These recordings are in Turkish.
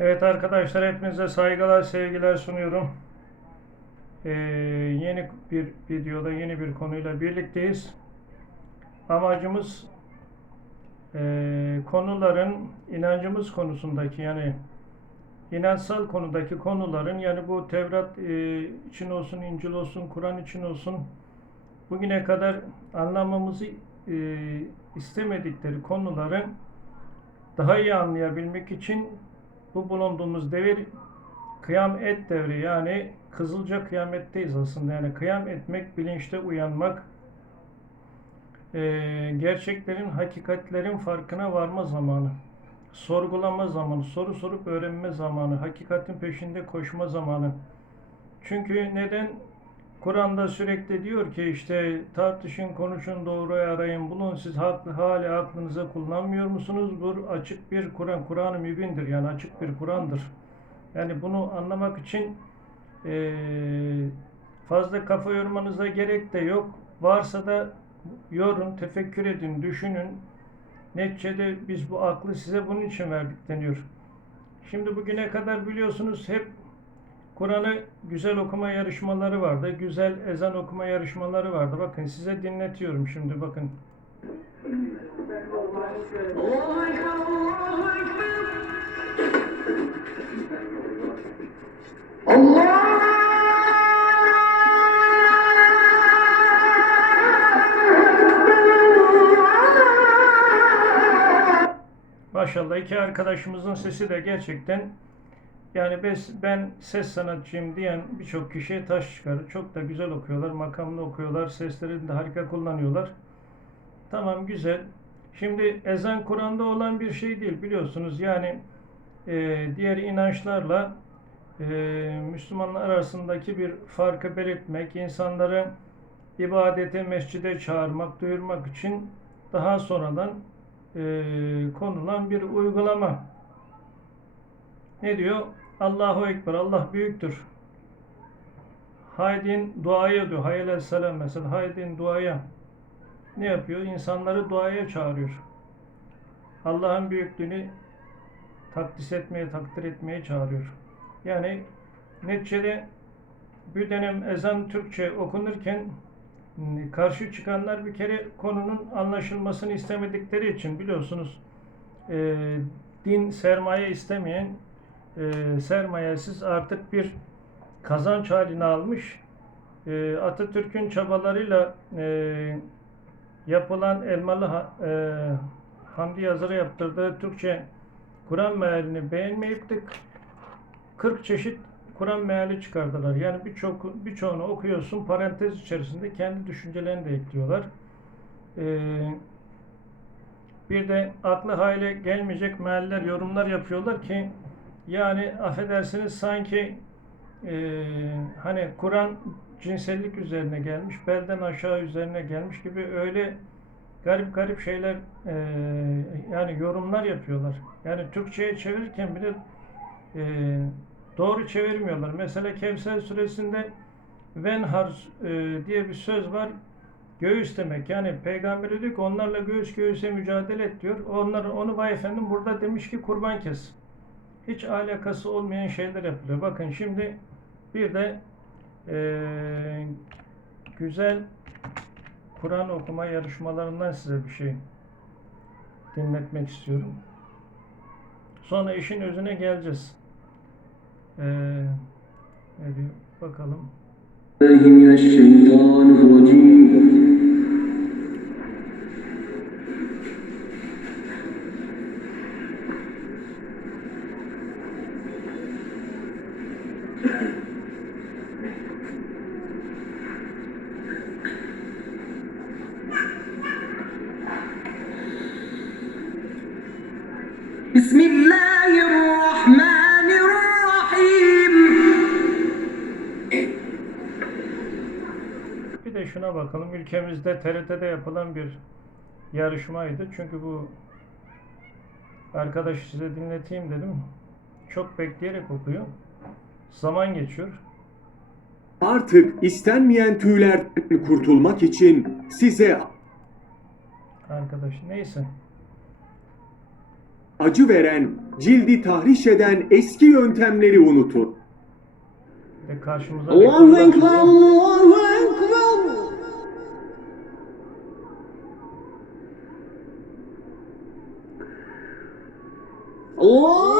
Evet arkadaşlar hepinize saygılar, sevgiler sunuyorum. Ee, yeni bir videoda yeni bir konuyla birlikteyiz. Amacımız ee, konuların inancımız konusundaki yani inançsal konudaki konuların yani bu Tevrat ee, için olsun, İncil olsun, Kur'an için olsun bugüne kadar anlamamızı ee, istemedikleri konuları daha iyi anlayabilmek için bu bulunduğumuz devir kıyam et devri yani kızılca kıyametteyiz aslında. Yani kıyam etmek bilinçte uyanmak eee, gerçeklerin hakikatlerin farkına varma zamanı sorgulama zamanı soru sorup öğrenme zamanı hakikatin peşinde koşma zamanı. Çünkü neden Kur'an'da sürekli diyor ki işte tartışın, konuşun, doğruyu arayın, bulun. Siz haklı hali aklınıza kullanmıyor musunuz? Bu açık bir Kur'an, Kur'an-ı Mübin'dir. Yani açık bir Kur'an'dır. Yani bunu anlamak için eee, fazla kafa yormanıza gerek de yok. Varsa da yorun, tefekkür edin, düşünün. Neticede biz bu aklı size bunun için verdik deniyor. Şimdi bugüne kadar biliyorsunuz hep Kur'an'ı güzel okuma yarışmaları vardı. Güzel ezan okuma yarışmaları vardı. Bakın size dinletiyorum şimdi bakın. Ekber. Maşallah iki arkadaşımızın sesi de gerçekten yani ben, ses sanatçıyım diyen birçok kişiye taş çıkarır. Çok da güzel okuyorlar, makamlı okuyorlar, seslerini de harika kullanıyorlar. Tamam güzel. Şimdi ezan Kur'an'da olan bir şey değil biliyorsunuz. Yani e, diğer inançlarla e, Müslümanlar arasındaki bir farkı belirtmek, insanları ibadete, mescide çağırmak, duyurmak için daha sonradan e, konulan bir uygulama. Ne diyor? Allahu Ekber, Allah büyüktür. Haydin duaya diyor. Hayal selam mesela. Haydin duaya. Ne yapıyor? İnsanları duaya çağırıyor. Allah'ın büyüklüğünü takdis etmeye, takdir etmeye çağırıyor. Yani neticede bir dönem ezan Türkçe okunurken m, karşı çıkanlar bir kere konunun anlaşılmasını istemedikleri için biliyorsunuz e, din sermaye istemeyen e, sermayesiz artık bir kazanç halini almış. E, Atatürk'ün çabalarıyla e, yapılan Elmalı e, Hamdi Yazır'a yaptırdığı Türkçe Kur'an mealini beğenmeyip de 40 çeşit Kur'an meali çıkardılar. Yani birçok birçoğunu okuyorsun parantez içerisinde kendi düşüncelerini de ekliyorlar. Ee, bir de aklı hale gelmeyecek mealler, yorumlar yapıyorlar ki yani affedersiniz sanki e, hani Kur'an cinsellik üzerine gelmiş, belden aşağı üzerine gelmiş gibi öyle garip garip şeyler e, yani yorumlar yapıyorlar. Yani Türkçe'ye çevirirken bile e, doğru çevirmiyorlar. Mesela Kevser suresinde venhar e, diye bir söz var. Göğüs demek. Yani peygamber diyor ki onlarla göğüs göğüse mücadele et diyor. Onlar onu vay efendim burada demiş ki kurban kes. Hiç alakası olmayan şeyler yapılıyor. Bakın şimdi bir de e, güzel Kur'an okuma yarışmalarından size bir şey dinletmek istiyorum. Sonra işin özüne geleceğiz. Ee, ne diyor? Bakalım. Bismillahirrahmanirrahim. Bir de şuna bakalım. Ülkemizde TRT'de yapılan bir yarışmaydı. Çünkü bu arkadaşı size dinleteyim dedim. Çok bekleyerek okuyor. Zaman geçiyor. Artık istenmeyen tüylerden kurtulmak için size... Arkadaş neyse acı veren, cildi tahriş eden eski yöntemleri unutun. Ve karşımıza Allahu Ekber, çıkıyor. Allahu Ekber. Allahu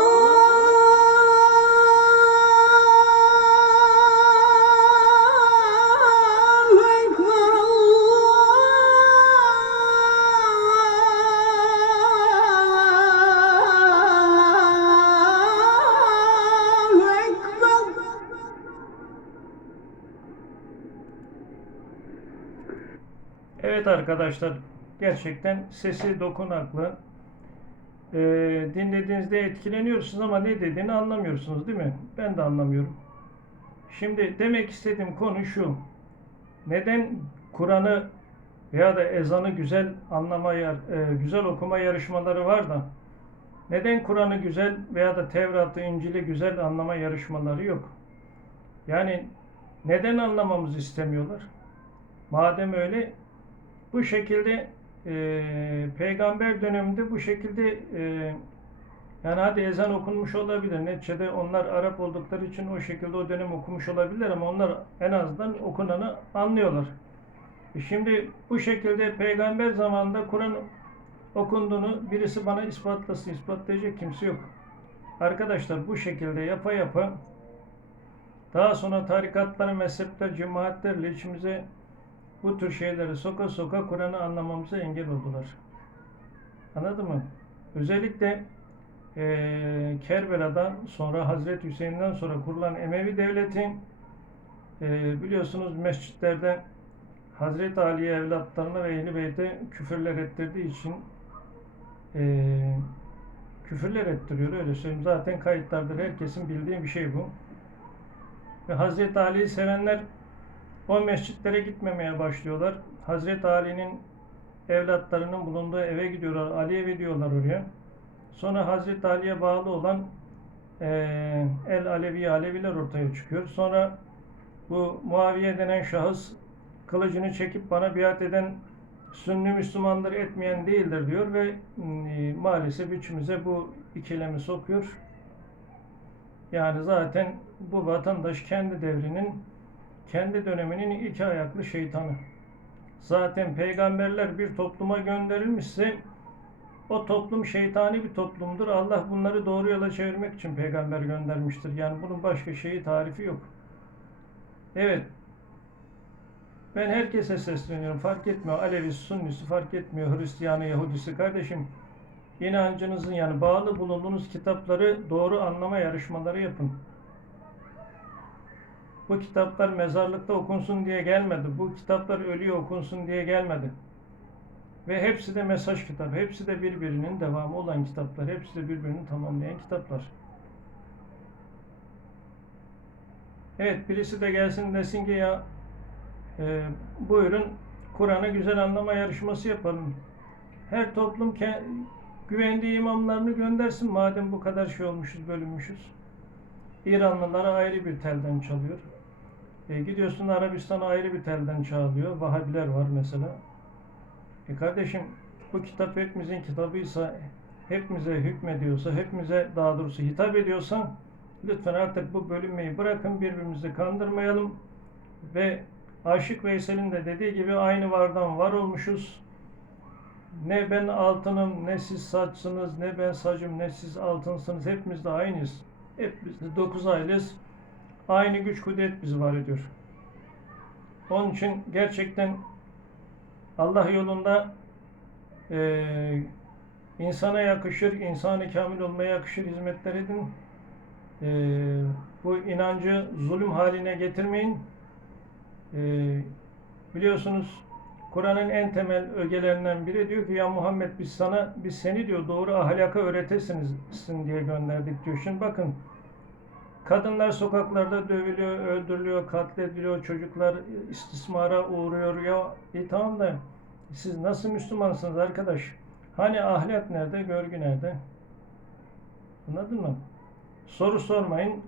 Evet arkadaşlar, gerçekten sesi dokunaklı. Ee, dinlediğinizde etkileniyorsunuz ama ne dediğini anlamıyorsunuz değil mi? Ben de anlamıyorum. Şimdi demek istediğim konu şu. Neden Kur'an'ı veya da ezanı güzel anlama, e, güzel okuma yarışmaları var da neden Kur'an'ı güzel veya da Tevrat'ı, İncil'i güzel anlama yarışmaları yok? Yani neden anlamamızı istemiyorlar? Madem öyle bu şekilde e, peygamber döneminde bu şekilde e, yani hadi ezan okunmuş olabilir. Neticede onlar Arap oldukları için o şekilde o dönem okumuş olabilirler ama onlar en azından okunanı anlıyorlar. E şimdi bu şekilde peygamber zamanında Kur'an okunduğunu birisi bana ispatlasın, ispatlayacak kimse yok. Arkadaşlar bu şekilde yapa yapa daha sonra tarikatlar, mezhepler, cemaatlerle içimize bu tür şeyleri soka soka Kur'an'ı anlamamıza engel oldular. Anladın mı? Özellikle eee Kerbela'dan sonra Hazreti Hüseyin'den sonra kurulan Emevi Devleti eee, biliyorsunuz mescitlerde Hazreti Ali'ye evlatlarına ve Ehl-i Beyt'e küfürler ettirdiği için eee, küfürler ettiriyor öyle söyleyeyim. Zaten kayıtlardır. Herkesin bildiği bir şey bu. Ve Hazreti Ali'yi sevenler o mescitlere gitmemeye başlıyorlar. Hazreti Ali'nin evlatlarının bulunduğu eve gidiyorlar. Ali evi diyorlar oraya. Sonra Hazreti Ali'ye bağlı olan eee, El Alevi Aleviler ortaya çıkıyor. Sonra bu Muaviye denen şahıs kılıcını çekip bana biat eden Sünni Müslümandır etmeyen değildir diyor ve mm, maalesef içimize bu ikilemi sokuyor. Yani zaten bu vatandaş kendi devrinin kendi döneminin iki ayaklı şeytanı. Zaten peygamberler bir topluma gönderilmişse o toplum şeytani bir toplumdur. Allah bunları doğru yola çevirmek için peygamber göndermiştir. Yani bunun başka şeyi tarifi yok. Evet. Ben herkese sesleniyorum. Fark etmiyor. Alevisi, Sunnisi fark etmiyor. Hristiyanı, Yahudisi. Kardeşim inancınızın yani bağlı bulunduğunuz kitapları doğru anlama yarışmaları yapın. Bu kitaplar mezarlıkta okunsun diye gelmedi. Bu kitaplar ölüye okunsun diye gelmedi. Ve hepsi de mesaj kitabı. Hepsi de birbirinin devamı olan kitaplar. Hepsi de birbirini tamamlayan kitaplar. Evet birisi de gelsin desin ki ya e, buyurun Kur'an'ı güzel anlama yarışması yapalım. Her toplum güvendiği imamlarını göndersin madem bu kadar şey olmuşuz, bölünmüşüz. İranlılara ayrı bir telden çalıyor. E, gidiyorsun Arabistan'a ayrı bir telden çalıyor. Vahabiler var mesela. E kardeşim bu kitap hepimizin kitabıysa, hepimize hükmediyorsa, hepimize daha doğrusu hitap ediyorsa lütfen artık bu bölünmeyi bırakın, birbirimizi kandırmayalım ve Aşık Veysel'in de dediği gibi aynı vardan var olmuşuz. Ne ben altınım, ne siz saçsınız, ne ben sacım, ne siz altınsınız. Hepimiz de aynıyız. Hepimiz de dokuz ailesiz. Aynı güç kudret bizi var ediyor. Onun için gerçekten Allah yolunda eee insana yakışır, insanı kamil olmaya yakışır hizmetler edin. Eee, bu inancı zulüm haline getirmeyin. Eee, biliyorsunuz Kur'an'ın en temel ögelerinden biri diyor ki ya Muhammed biz sana biz seni diyor doğru ahlaka öğretesinizsin diye gönderdik diyor. Şimdi bakın kadınlar sokaklarda dövülüyor, öldürülüyor, katlediliyor, çocuklar istismara uğruyor ya. E tamam da siz nasıl Müslümansınız arkadaş? Hani ahlak nerede, görgü nerede? Anladın mı? Soru sormayın,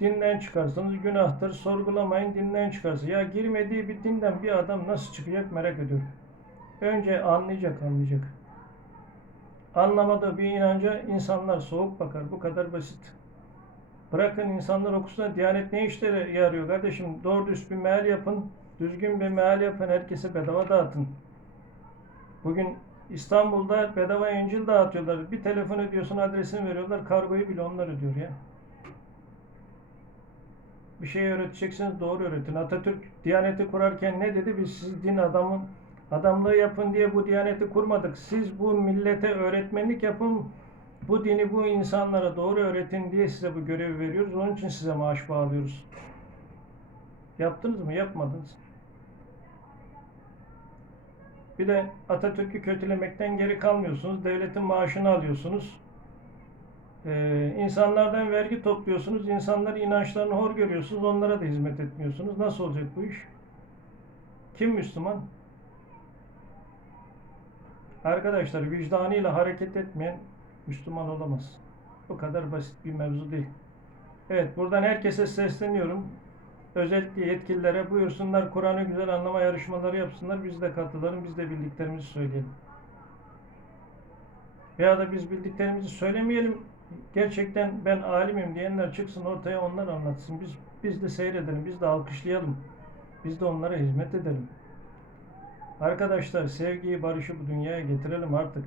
dinden çıkarsınız günahtır. Sorgulamayın dinden çıkarsın. Ya girmediği bir dinden bir adam nasıl çıkacak merak ediyorum. Önce anlayacak anlayacak. anlamadığı bir inanca insanlar soğuk bakar. Bu kadar basit. Bırakın insanlar okusun. Diyanet ne işlere yarıyor kardeşim? Doğru düz bir meal yapın. Düzgün bir meal yapın. Herkese bedava dağıtın. Bugün İstanbul'da bedava İncil dağıtıyorlar. Bir telefon ediyorsun adresini veriyorlar. Kargoyu bile onlar ödüyor ya. Bir şey öğreteceksiniz doğru öğretin. Atatürk Diyaneti kurarken ne dedi? Biz siz din adamın adamlığı yapın diye bu Diyaneti kurmadık. Siz bu millete öğretmenlik yapın. Bu dini bu insanlara doğru öğretin diye size bu görevi veriyoruz. Onun için size maaş bağlıyoruz. Yaptınız mı? Yapmadınız. Bir de Atatürk'ü kötülemekten geri kalmıyorsunuz. Devletin maaşını alıyorsunuz. Ee, insanlardan vergi topluyorsunuz. İnsanlar inançlarını hor görüyorsunuz. Onlara da hizmet etmiyorsunuz. Nasıl olacak bu iş? Kim Müslüman? Arkadaşlar vicdanıyla hareket etmeyen Müslüman olamaz. Bu kadar basit bir mevzu değil. Evet buradan herkese sesleniyorum. Özellikle yetkililere buyursunlar Kur'an'ı güzel anlama yarışmaları yapsınlar. Biz de katılalım. Biz de bildiklerimizi söyleyelim. Veya da biz bildiklerimizi söylemeyelim. Gerçekten ben alimim diyenler çıksın ortaya onlar anlatsın. Biz biz de seyredelim. Biz de alkışlayalım. Biz de onlara hizmet edelim. Arkadaşlar sevgiyi, barışı bu dünyaya getirelim artık.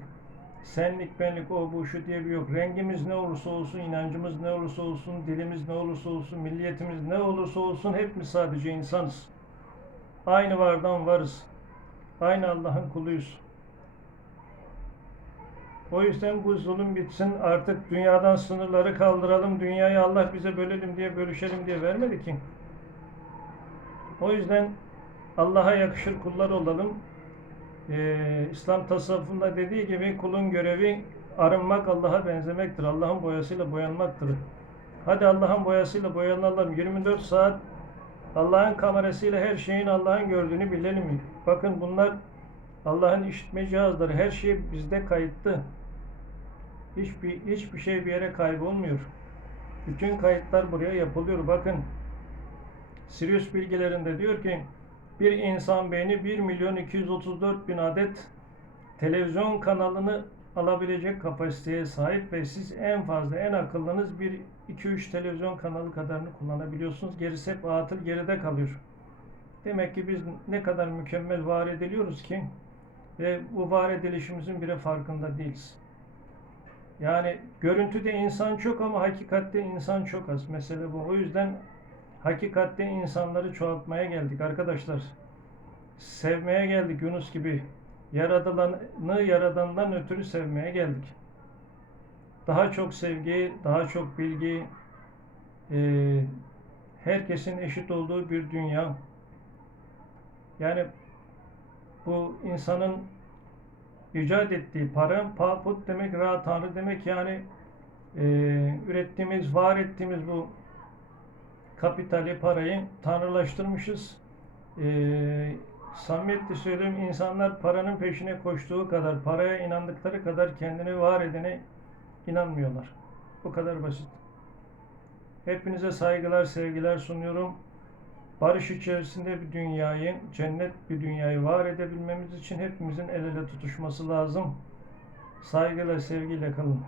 Senlik, benlik, o bu şu diye bir yok. Rengimiz ne olursa olsun, inancımız ne olursa olsun, dilimiz ne olursa olsun, milliyetimiz ne olursa olsun hepimiz sadece insanız. Aynı vardan varız. Aynı Allah'ın kuluyuz. O yüzden bu zulüm bitsin. Artık dünyadan sınırları kaldıralım. Dünyayı Allah bize bölelim diye, bölüşelim diye vermedi ki. O yüzden Allah'a yakışır kullar olalım. Ee, İslam tasavvufunda dediği gibi kulun görevi arınmak, Allah'a benzemektir. Allah'ın boyasıyla boyanmaktır. Hadi Allah'ın boyasıyla boyanalım. 24 saat Allah'ın kamerasıyla her şeyin Allah'ın gördüğünü bilelim. Bakın bunlar Allah'ın işitme cihazları. Her şey bizde kayıtlı. Hiçbir, hiçbir şey bir yere kaybolmuyor. Bütün kayıtlar buraya yapılıyor. Bakın Sirius bilgilerinde diyor ki bir insan beyni 1 milyon 234 bin adet televizyon kanalını alabilecek kapasiteye sahip ve siz en fazla en akıllınız bir 2-3 televizyon kanalı kadarını kullanabiliyorsunuz. Gerisi hep atıl geride kalıyor. Demek ki biz ne kadar mükemmel var ediliyoruz ki ve bu var edilişimizin bile farkında değiliz. Yani görüntüde insan çok ama hakikatte insan çok az. Mesele bu. O yüzden hakikatte insanları çoğaltmaya geldik arkadaşlar. Sevmeye geldik Yunus gibi. Yaradılanı yaradandan ötürü sevmeye geldik. Daha çok sevgi, daha çok bilgi, eee, herkesin eşit olduğu bir dünya. Yani bu insanın icat ettiği para, paput demek, ra tanrı demek yani eee, ürettiğimiz, var ettiğimiz bu kapitali, parayı tanrılaştırmışız. Ee, samimiyetle söylüyorum insanlar paranın peşine koştuğu kadar, paraya inandıkları kadar kendini var edene inanmıyorlar. Bu kadar basit. Hepinize saygılar, sevgiler sunuyorum. Barış içerisinde bir dünyayı, cennet bir dünyayı var edebilmemiz için hepimizin el ele tutuşması lazım. Saygıyla, sevgiyle kalın.